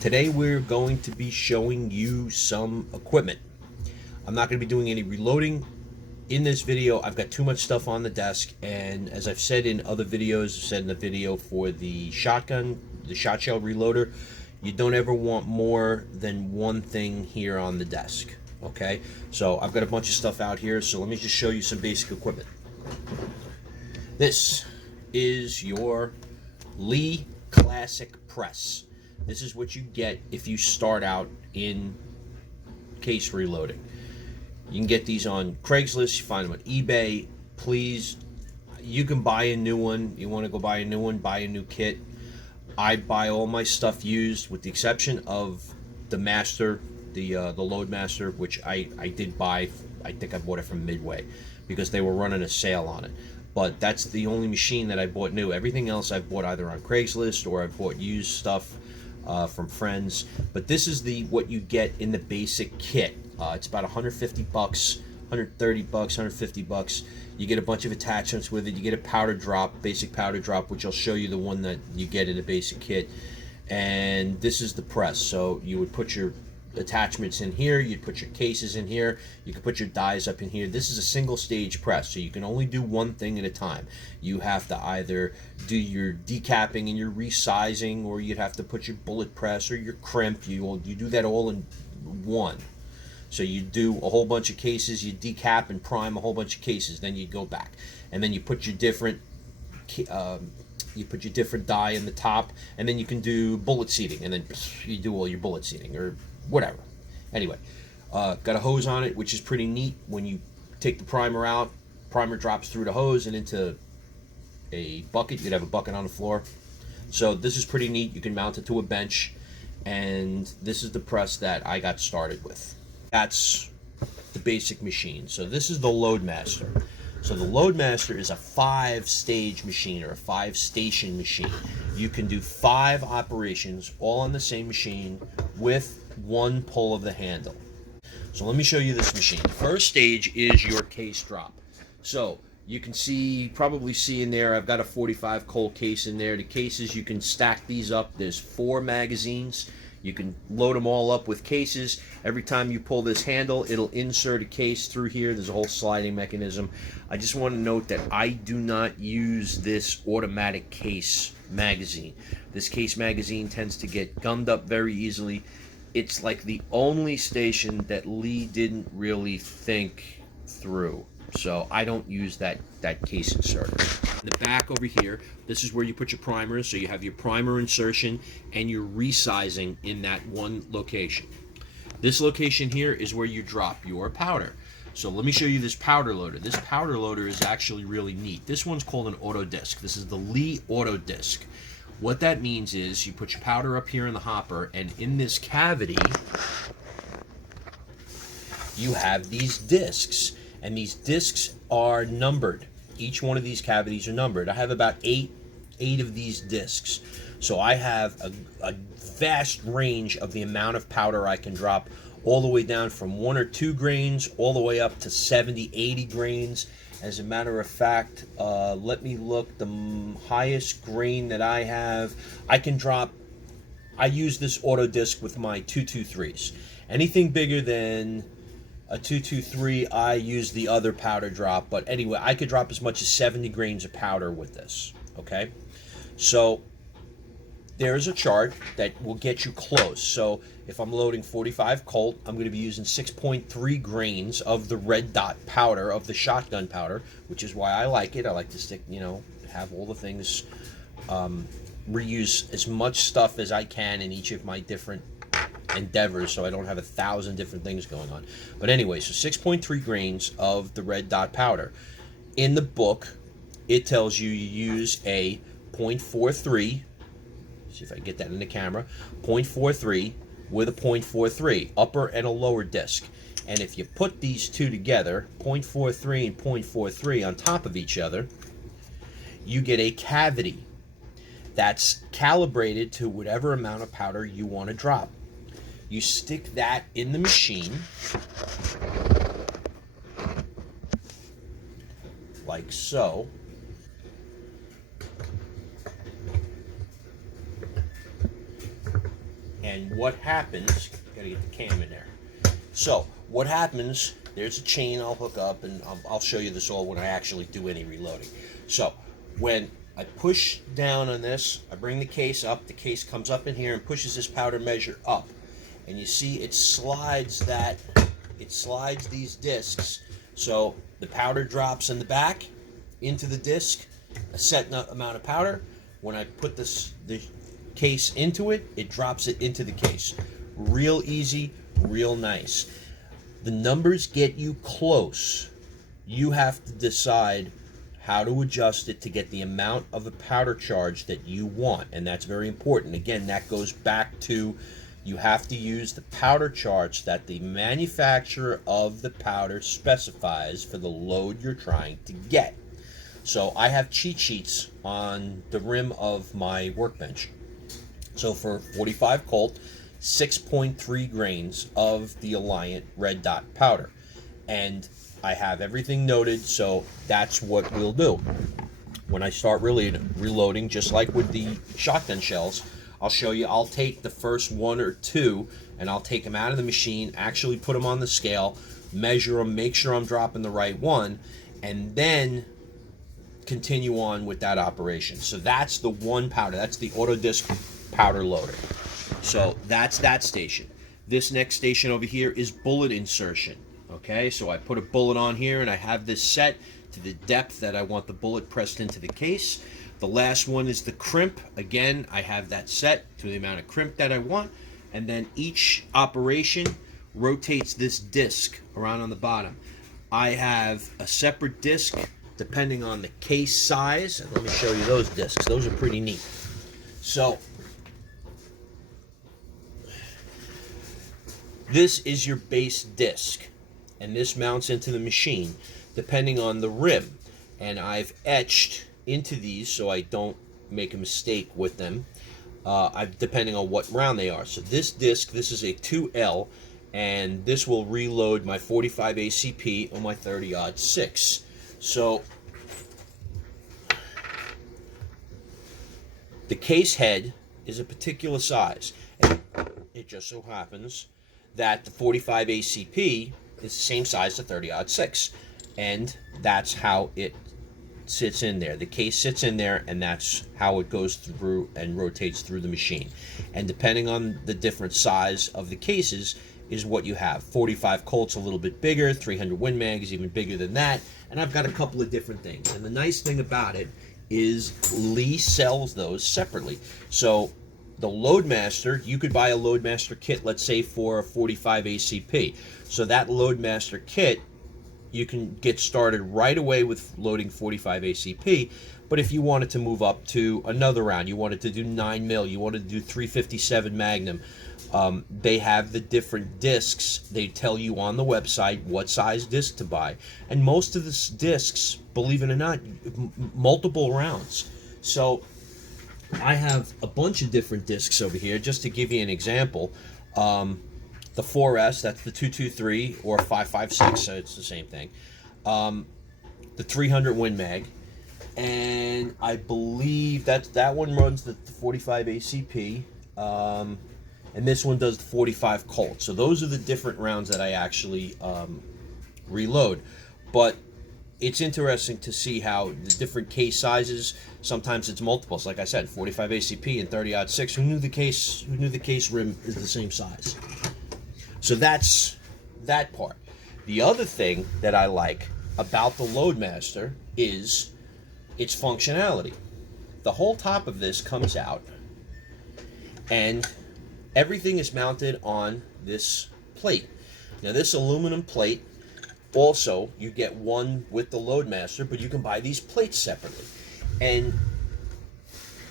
Today we're going to be showing you some equipment. I'm not going to be doing any reloading in this video. I've got too much stuff on the desk, and as I've said in other videos, I've said in the video for the shotgun, the shot shell reloader, you don't ever want more than one thing here on the desk. Okay, so I've got a bunch of stuff out here, so let me just show you some basic equipment. This is your Lee Classic Press. This is what you get if you start out in case reloading. You can get these on Craigslist, you find them on eBay. Please, you can buy a new one. You want to go buy a new one, buy a new kit. I buy all my stuff used with the exception of the Master, the Load Master, which I did buy. I think I bought it from Midway because they were running a sale on it. But that's the only machine that I bought new. Everything else I've bought either on Craigslist or I bought used stuff from friends. But this is what you get in the basic kit. It's about 150 bucks, 130 bucks, 150 bucks. You get a bunch of attachments with it. You get a powder drop, basic powder drop, which I'll show you the one that you get in the basic kit. And this is the press. So you would put your attachments in here, you'd put your cases in here, you can put your dies up in here. This is a single stage press, so you can only do one thing at a time. You have to either do your decapping and your resizing, or you'd have to put your bullet press or your crimp. You do that all in one. So you do a whole bunch of cases, you decap and prime a whole bunch of cases, then you go back and then you put your different die in the top, and then you can do bullet seating, and then you do all your bullet seating or whatever. Anyway, got a hose on it, which is pretty neat. When you take the primer out, primer drops through the hose and into a bucket. You'd have a bucket on the floor. So this is pretty neat. You can mount it to a bench, and this is the press that I got started with. That's the basic machine. So this is the Load Master. So the Load Master is a 5-stage machine, or a 5-station machine. You can do 5 operations all on the same machine with one pull of the handle. So let me show you this machine. First stage is your case drop. So you can probably see in there, I've got a 45 Colt case in there. The cases, you can stack these up. There's 4 magazines. You can load them all up with cases. Every time you pull this handle, it'll insert a case through here. There's a whole sliding mechanism. I just want to note that I do not use this automatic case magazine. This case magazine tends to get gummed up very easily. It's like the only station that Lee didn't really think through. So I don't use that case inserter. In the back over here, this is where you put your primers. So you have your primer insertion and your resizing in that one location. This location here is where you drop your powder. So let me show you this powder loader. This powder loader is actually really neat. This one's called an auto disc. This is the Lee auto disc. What that means is you put your powder up here in the hopper, and in this cavity you have these discs. And these discs are numbered. Each one of these cavities are numbered. I have about eight of these discs. So I have a vast range of the amount of powder I can drop, all the way down from 1 or 2 grains all the way up to 70, 80 grains. As a matter of fact, let me look. The highest grain that I have, I can drop. I use this auto disc with my 223s. Anything bigger than a 223, I use the other powder drop. But anyway, I could drop as much as 70 grains of powder with this. Okay, so there's a chart that will get you close. So if I'm loading 45 Colt, I'm going to be using 6.3 grains of the red dot powder, of the shotgun powder, which is why I like it. I like to stick, have all the things, reuse as much stuff as I can in each of my different endeavors, so I don't have 1,000 different things going on. But anyway, so 6.3 grains of the red dot powder. In the book, it tells you use a 0.43. See if I can get that in the camera. 0.43 with a 0.43, upper and a lower disc. And if you put these two together, 0.43 and 0.43 on top of each other, you get a cavity that's calibrated to whatever amount of powder you want to drop. You stick that in the machine like so. And what happens, gotta get the cam in there. So what happens, there's a chain I'll hook up, and I'll show you this all when I actually do any reloading. So when I push down on this, I bring the case up, the case comes up in here and pushes this powder measure up. And you see it slides these discs. So the powder drops in the back into the disc, a set amount of powder. When I put the case into it, it drops it into the case. Real easy, real nice. The numbers get you close. You have to decide how to adjust it to get the amount of the powder charge that you want, and that's very important. Again, that goes back to, you have to use the powder charge that the manufacturer of the powder specifies for the load you're trying to get. So I have cheat sheets on the rim of my workbench. So for 45 Colt, 6.3 grains of the Alliant red dot powder. And I have everything noted, so that's what we'll do. When I start reloading, just like with the shotgun shells, I'll show you, I'll take the first one or two, and I'll take them out of the machine, actually put them on the scale, measure them, make sure I'm dropping the right one, and then continue on with that operation. So that's the one powder, that's the auto disc powder loader. So that's that station. This next station over here is bullet insertion. Okay, so I put a bullet on here and I have this set to the depth that I want the bullet pressed into the case. The last one is the crimp. Again, I have that set to the amount of crimp that I want. And then each operation rotates this disc around on the bottom. I have a separate disc depending on the case size. And let me show you those discs. Those are pretty neat. So this is your base disc, and this mounts into the machine depending on the rim. And I've etched into these so I don't make a mistake with them, depending on what round they are. So this disc, this is a 2L, and this will reload my 45 ACP on my 30-06. So the case head is a particular size, and it just so happens that the 45 ACP is the same size as the 30-06, and that's how it sits in there. The case sits in there, and that's how it goes through and rotates through the machine. And depending on the different size of the cases is what you have. 45 Colt's a little bit bigger, 300 Win Mag is even bigger than that, and I've got a couple of different things. And the nice thing about it is Lee sells those separately. So the Loadmaster, you could buy a Loadmaster kit, let's say for a 45 ACP. So that Loadmaster kit, you can get started right away with loading 45 ACP. But if you wanted to move up to another round, you wanted to do 9mm, you wanted to do 357 Magnum, they have the different discs. They tell you on the website what size disc to buy. And most of the discs, believe it or not, multiple rounds. So I have a bunch of different discs over here. Just to give you an example, the 4S, that's the 223 or 556, so it's the same thing. The 300 Win Mag, and I believe that one runs the 45 ACP, and this one does the 45 Colt. So those are the different rounds that I actually reload. But it's interesting to see how the different case sizes, sometimes it's multiples. Like I said, 45 ACP and 30-06. Who knew the case rim is the same size? So that's that part. The other thing that I like about the Loadmaster is its functionality. The whole top of this comes out, and everything is mounted on this plate. Now this aluminum plate, also you get one with the Loadmaster, but you can buy these plates separately. And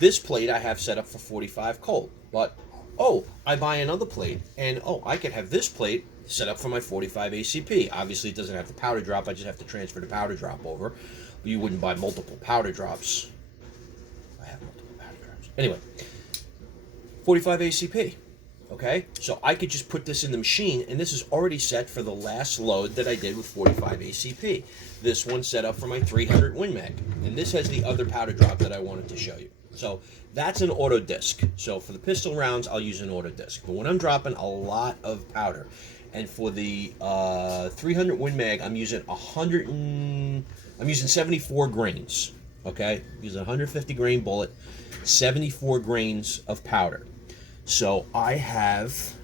this plate I have set up for 45 Colt, but oh, I buy another plate, and oh, I could have this plate set up for my 45 ACP. Obviously it doesn't have the powder drop, I just have to transfer the powder drop over. But you wouldn't buy multiple powder drops. I have multiple powder drops. Anyway, 45 ACP. Okay, so I could just put this in the machine, and this is already set for the last load that I did with 45 ACP. This one's set up for my 300 Win Mag, and this has the other powder drop that I wanted to show you. So that's an auto disc. So for the pistol rounds, I'll use an auto disc. But when I'm dropping a lot of powder, and for the 300 Win Mag, I'm using 74 grains. Okay, using a 150 grain bullet, 74 grains of powder. So I have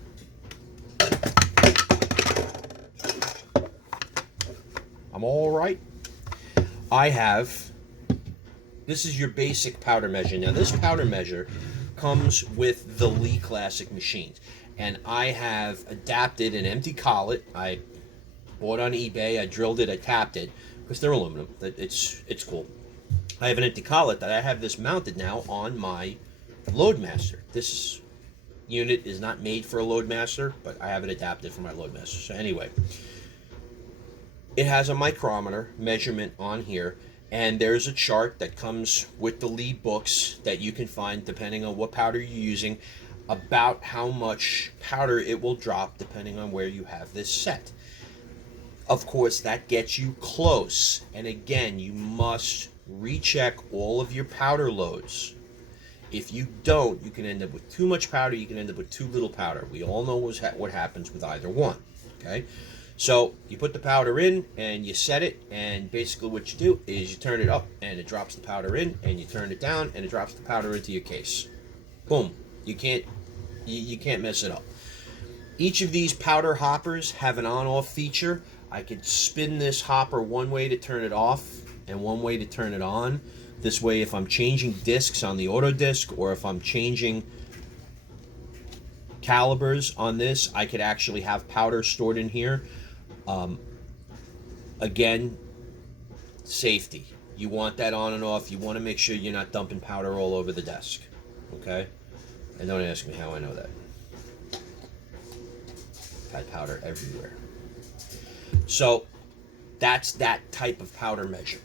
I'm all right. I have, this is your basic powder measure. Now this powder measure comes with the Lee Classic machines, and I have adapted an empty collet. I bought on eBay. I drilled it. I tapped it because they're aluminum. It's cool. I have an empty collet that I have this mounted now on my Loadmaster. This unit is not made for a Loadmaster, but I have it adapted for my Loadmaster. So anyway, it has a micrometer measurement on here, and there's a chart that comes with the Lee books that you can find depending on what powder you're using about how much powder it will drop depending on where you have this set. Of course, that gets you close, and again, you must recheck all of your powder loads. If you don't, you can end up with too much powder, you can end up with too little powder. We all know what happens with either one, okay? So you put the powder in and you set it, and basically what you do is you turn it up and it drops the powder in, and you turn it down and it drops the powder into your case. Boom. You can't mess it up. Each of these powder hoppers have an on-off feature. I could spin this hopper one way to turn it off and one way to turn it on. This way, if I'm changing discs on the auto disc, or if I'm changing calibers on this, I could actually have powder stored in here. Again, safety. You want that on and off. You want to make sure you're not dumping powder all over the desk. Okay? And don't ask me how I know that. I've had powder everywhere. So, that's that type of powder measure.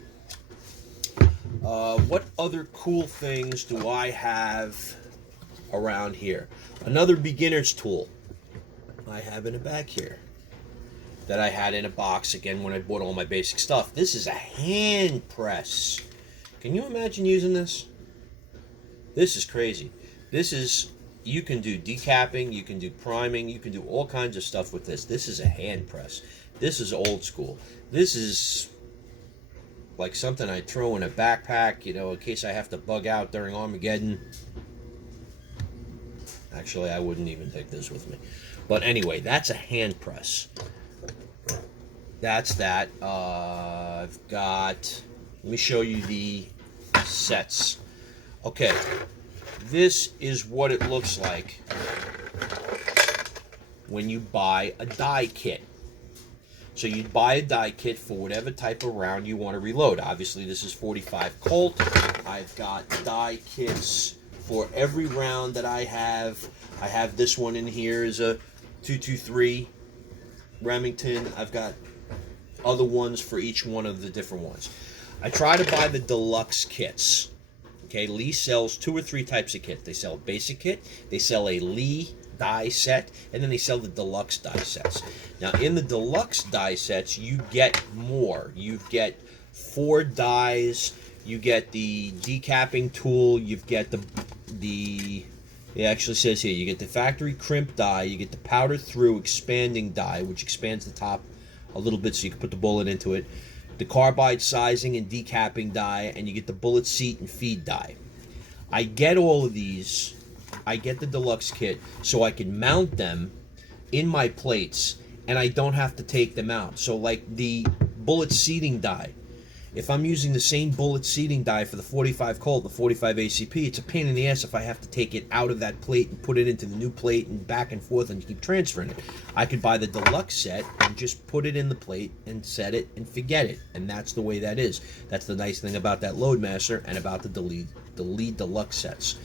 What other cool things do I have around here? Another beginner's tool I have in the back here that I had in a box again when I bought all my basic stuff. This is a hand press. Can you imagine using this? This is crazy. This is, you can do decapping, you can do priming, you can do all kinds of stuff with this. This is a hand press. This is old school. This is like something I throw in a backpack, you know, in case I have to bug out during Armageddon. Actually, I wouldn't even take this with me. But anyway, that's a hand press. That's that. I've got, let me show you the sets. Okay, this is what it looks like when you buy a die kit. So you buy a die kit for whatever type of round you want to reload. Obviously, this is 45 Colt. I've got die kits for every round that I have. I have this one in here is a 223 Remington. I've got other ones for each one of the different ones. I try to buy the deluxe kits. Okay, Lee sells 2 or 3 types of kits. They sell a basic kit, they sell a Lee die set, and then they sell the deluxe die sets. Now in the deluxe die sets, you get more. You get 4 dies, you get the decapping tool, you get the it actually says here, you get the factory crimp die, you get the powder through expanding die, which expands the top a little bit so you can put the bullet into it, the carbide sizing and decapping die, and you get the bullet seat and feed die. I get all of these. I get the deluxe kit so I can mount them in my plates and I don't have to take them out. So like the bullet seating die, if I'm using the same bullet seating die for the 45 Colt, the 45 ACP, it's a pain in the ass if I have to take it out of that plate and put it into the new plate and back and forth and keep transferring it. I could buy the deluxe set and just put it in the plate and set it and forget it. And that's the way that is. That's the nice thing about that Loadmaster and about the Lee Deluxe sets.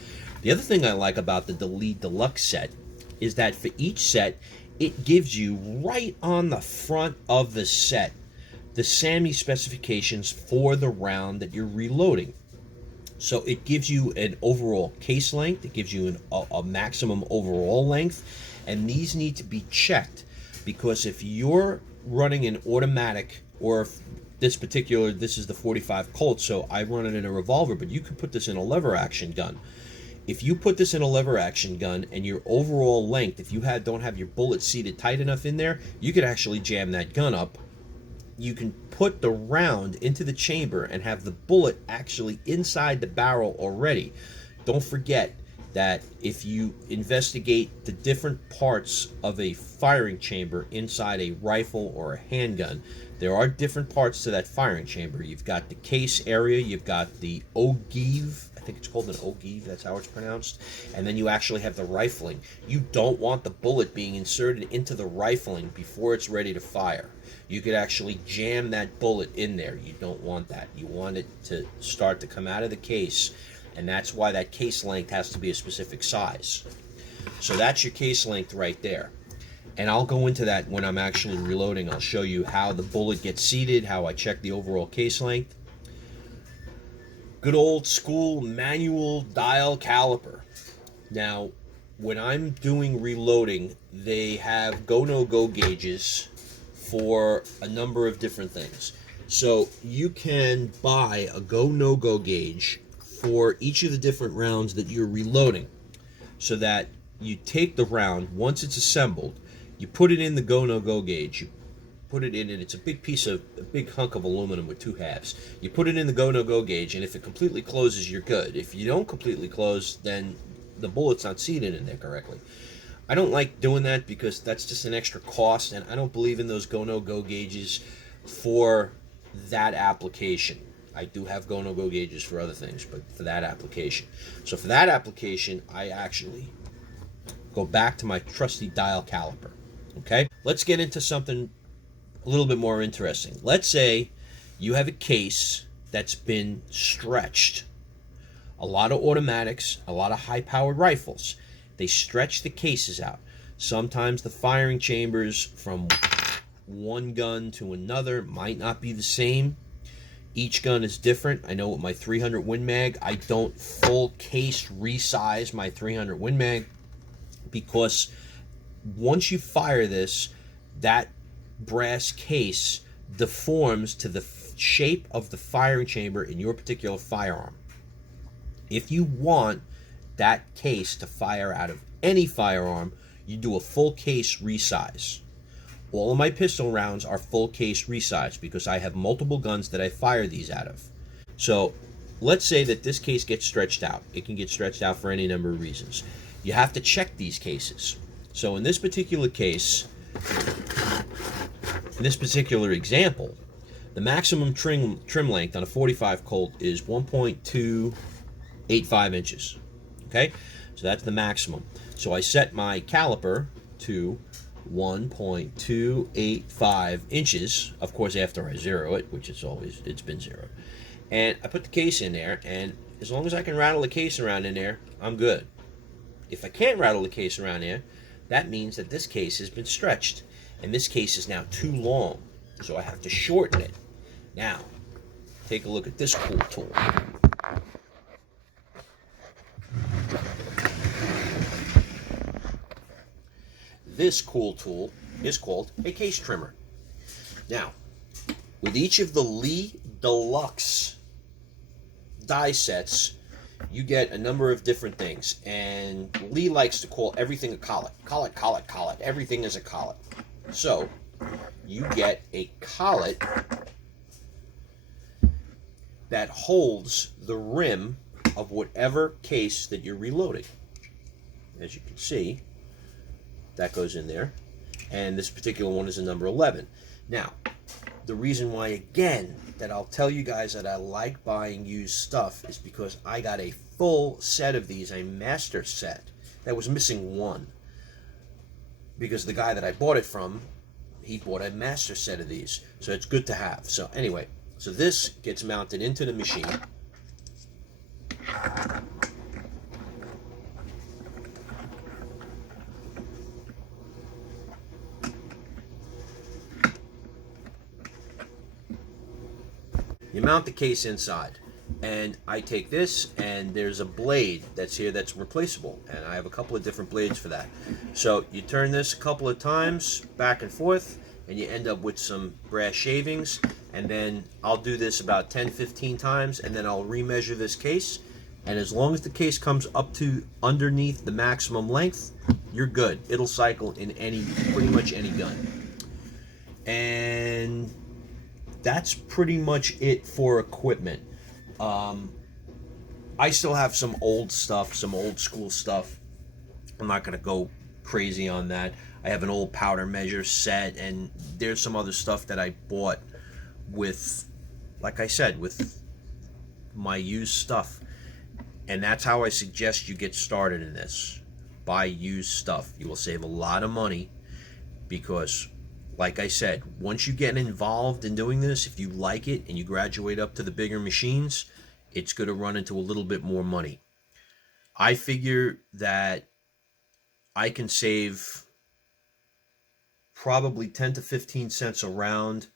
The other thing I like about the Lee Deluxe set is that for each set, it gives you right on the front of the set the SAMI specifications for the round that you're reloading. So it gives you an overall case length, it gives you a maximum overall length, and these need to be checked, because if you're running an automatic, or if this is the 45 Colt, so I run it in a revolver, but you could put this in a lever action gun. If you put this in a lever action gun and your overall length, if you don't have your bullet seated tight enough in there, you could actually jam that gun up. You can put the round into the chamber and have the bullet actually inside the barrel already. Don't forget that if you investigate the different parts of a firing chamber inside a rifle or a handgun, there are different parts to that firing chamber. You've got the case area, you've got the ogive, I think it's called an ogive, that's how it's pronounced, and then you actually have the rifling. You don't want the bullet being inserted into the rifling before it's ready to fire. You could actually jam that bullet in there. You don't want that. You want it to start to come out of the case, and that's why that case length has to be a specific size. So that's your case length right there. And I'll go into that when I'm actually reloading. I'll show you how the bullet gets seated, how I check the overall case length. Good old school manual dial caliper. Now, when I'm doing reloading, they have go-no-go gauges for a number of different things. So you can buy a go-no-go gauge for each of the different rounds that you're reloading, so that you take the round, once it's assembled, you put it in the go-no-go gauge, you put it in, and it's a big hunk of aluminum with two halves. You put it in the go-no-go gauge, and if it completely closes, you're good. If you don't completely close, then the bullet's not seated in there correctly. I don't like doing that because that's just an extra cost, and I don't believe in those go-no-go gauges for that application. I do have go-no-go gauges for other things, but for that application. So for that application, I actually go back to my trusty dial caliper. Okay? Let's get into something a little bit more interesting. Let's say you have a case that's been stretched. A lot of automatics, a lot of high-powered rifles, they stretch the cases out. Sometimes the firing chambers from one gun to another might not be the same. Each gun is different. I know with my 300 Win Mag, I don't full case resize my 300 Win Mag, because once you fire this, that brass case deforms to the shape of the firing chamber in your particular firearm. If you want that case to fire out of any firearm, you do a full case resize. All of my pistol rounds are full case resize because I have multiple guns that I fire these out of. So let's say that this case gets stretched out. It can get stretched out for any number of reasons. You have to check these cases. So in this particular case, in this particular example, the maximum trim length on a 45 Colt is 1.285 inches. Okay, so that's the maximum. So I set my caliper to 1.285 inches, of course after I zero it, which it's been zeroed. And I put the case in there, and as long as I can rattle the case around in there, I'm good. If I can't rattle the case around there, that means that this case has been stretched, and this case is now too long, so I have to shorten it. Now, take a look at this cool tool. This cool tool is called a case trimmer. Now, with each of the Lee Deluxe die sets, you get a number of different things, and Lee likes to call everything a collet. Collet, collet, collet. Everything is a collet. So, you get a collet that holds the rim of whatever case that you're reloading. As you can see, that goes in there, and this particular one is a number 11. Now, the reason why, again, that I'll tell you guys that I like buying used stuff is because I got a full set of these, a master set, that was missing one. Because the guy that I bought it from, he bought a master set of these, so it's good to have. So anyway, so this gets mounted into the machine. You mount the case inside. and I take this, and there's a blade that's here that's replaceable, and I have a couple of different blades for that. So you turn this a couple of times back and forth, and you end up with some brass shavings, and then I'll do this about 10-15 times, and then I'll remeasure this case, and as long as the case comes up to underneath the maximum length, you're good. It'll cycle in pretty much any gun. And that's pretty much it for equipment. I still have some old stuff, some old school stuff. I'm not going to go crazy on that. I have an old powder measure set, and there's some other stuff that I bought with, like I said, with my used stuff. And that's how I suggest you get started in this. Buy used stuff. You will save a lot of money because, like I said, once you get involved in doing this, if you like it and you graduate up to the bigger machines, it's going to run into a little bit more money. I figure that I can save probably 10 to 15 cents a round.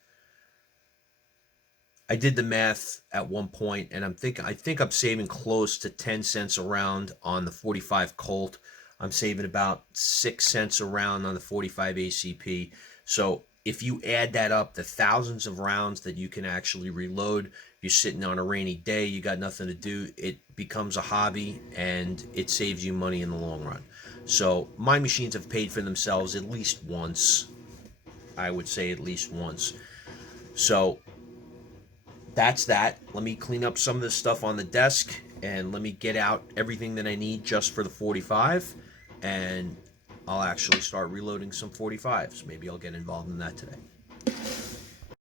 I did the math at one point, and I think I'm saving close to 10 cents a round on the 45 Colt. I'm saving about 6 cents a round on the 45 ACP. So if you add that up, the thousands of rounds that you can actually reload, you're sitting on a rainy day, you got nothing to do, it becomes a hobby, and it saves you money in the long run. So my machines have paid for themselves at least once. I would say at least once. So that's that. Let me clean up some of this stuff on the desk, and let me get out everything that I need just for the 45, and I'll actually start reloading some 45s. Maybe I'll get involved in that today.